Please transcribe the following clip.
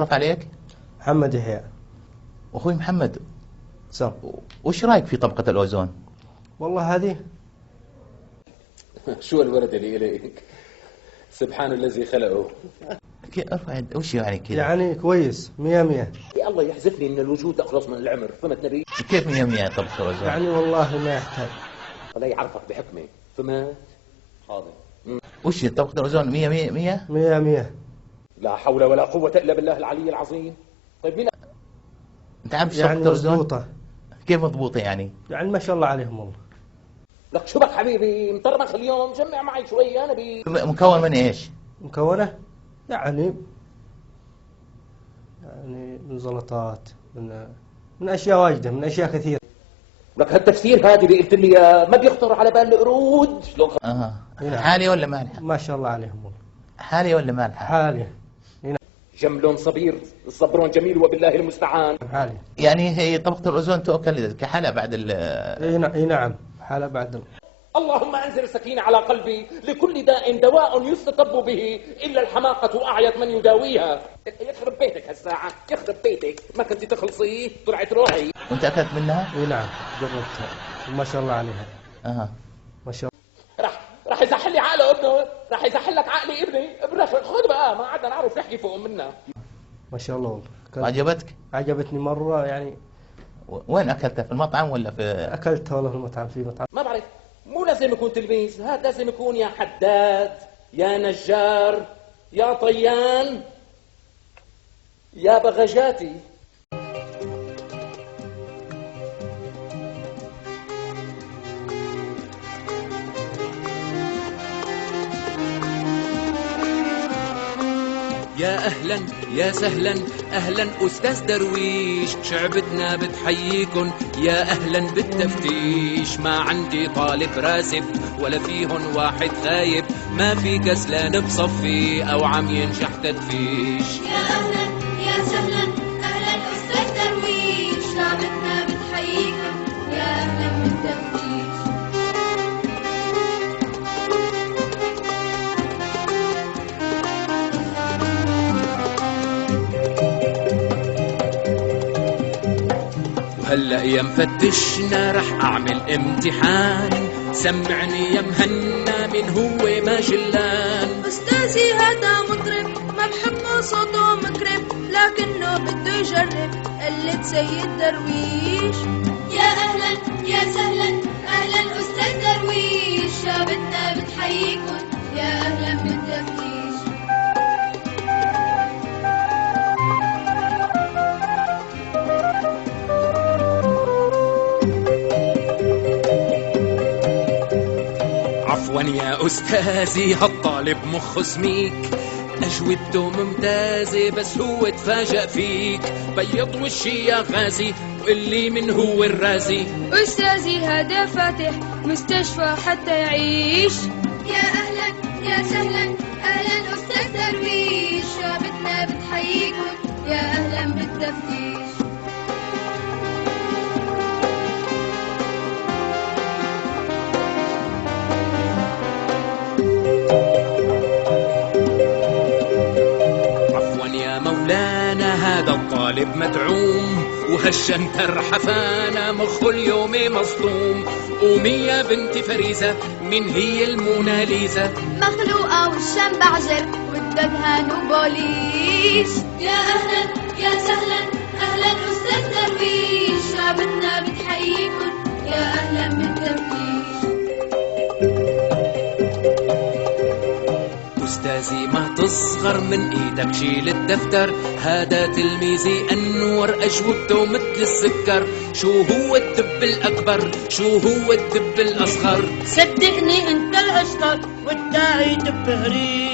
تعرف عليك؟ محمد يحيى. أخوي محمد، سم. وش رأيك في طبقة الأوزون؟ والله هذه شو الورد اللي إليك؟ سبحان الذي خلقه. ارفع وش يعني كذا؟ يعني كويس 100. يا الله يحذفني من الوجود أخلص من العمر، فهمت نبي؟ كيف 100 طبقة الأوزون؟ يعني والله ما يحتاج. الله يعرفك بحكمه، فهمت؟ حاضر. وش طبقة الأوزون 100؟ 100. لا حول ولا قوة إلا بالله العلي العظيم. طيب مين؟ أنت عارف يعني طبقة الأوزون؟ مضبوطة. كيف مضبوطة يعني؟ يعني ما شاء الله عليهم والله. لك شو بك حبيبي؟ مطرمخ اليوم، جمع معي شوي أنا مكون من إيش؟ مكونة يعني من زلطات، من أشياء واجدة، من أشياء كثيرة. لك هالتفسير هذه اللي قلت لي ما بيخطر على بال القرود شلون؟ حالي ولا مالحة؟ ما شاء الله عليهم والله. حالي ولا مالحة؟ حالي. جمل صبير، الصبرون جميل وبالله المستعان. حالي. يعني هي طبقة الأوزون تؤكل كحالة بعد اي نعم، حالة بعد. اللهم انزل السكينة على قلبي، لكل داء دواء يستطب به، إلا الحماقة أعيت من يداويها. يخرب بيتك هالساعة، يخرب بيتك، ما كنت تخلصي، طلعت روحي. وانت أكلت منها؟ اي نعم جربتها وما شاء الله عليها. ما شاء الله. راح يزحل لي عقله ابنه، راح يزحل لك عقلي ابني خذ بقى، ما عدنا نعرف نحكي فوق منا. ما شاء الله والله. عجبتك؟ عجبتني مرة يعني. وين أكلتها؟ في المطعم ولا في؟ أكلتها والله في المطعم. في مطعم ما بعرف، مو لازم يكون تلميذ، هذا لازم يكون يا حداد، يا نجار، يا طيان، يا بغجاتي. يا أهلا يا سهلا أهلا أستاذ درويش، شعبتنا بتحييكن يا أهلا بالتفتيش. ما عندي طالب راسب ولا فيهن واحد خايب، ما في كسلان بصفي أو عم ينجح تدفيش. يا أهلا يا سهلا أهلا أستاذ درويش، شعبتنا بتحييكن يا أهلا بالتفتيش. هلأ يا مفتشنا رح أعمل امتحان، سمعني يا مهنا من هو ماجلان. أستاذي هذا مطرب ما بحبه صوته مكرب، لكنه بده يجرب قلة سيد درويش. يا أهلا يا سهلا أهلا أستاذ درويش، شعبتنا بتحييكن يا أهلا بالتفتيش. عفوا يا أستاذي هالطالب مخه سميك، أجوبته ممتازة بس هو تفاجأ فيك. بيض وشي يا غازي وقلي من هو الرازي. أستاذي هذا فاتح مستشفى حتى يعيش. يا أهلا يا سهلا أهلا أستاذ درويش، شعبتنا بتحييكن يا أهلا بالتفتيش. هذا الطالب مدعوم وهالشنتر حفانا مخه اليوم مصدوم. قومي يا بنتي فريزة، من هي الموناليزا؟ مخلوقة والشم بعجل والددهن وبوليش. يا أهلا يا سهلا أهلا أستاذ درويش، شعبتنا بتحييكن يا أهلا بالتفتيش. أستاذي ما تصغر من إيدك شيل الدفتر، هذا تلميذي أنور أجوبته مثل السكر. شو هو الدب الأكبر شو هو الدب الأصغر؟ صدقني أنت الأشطر والداعي دب هريش.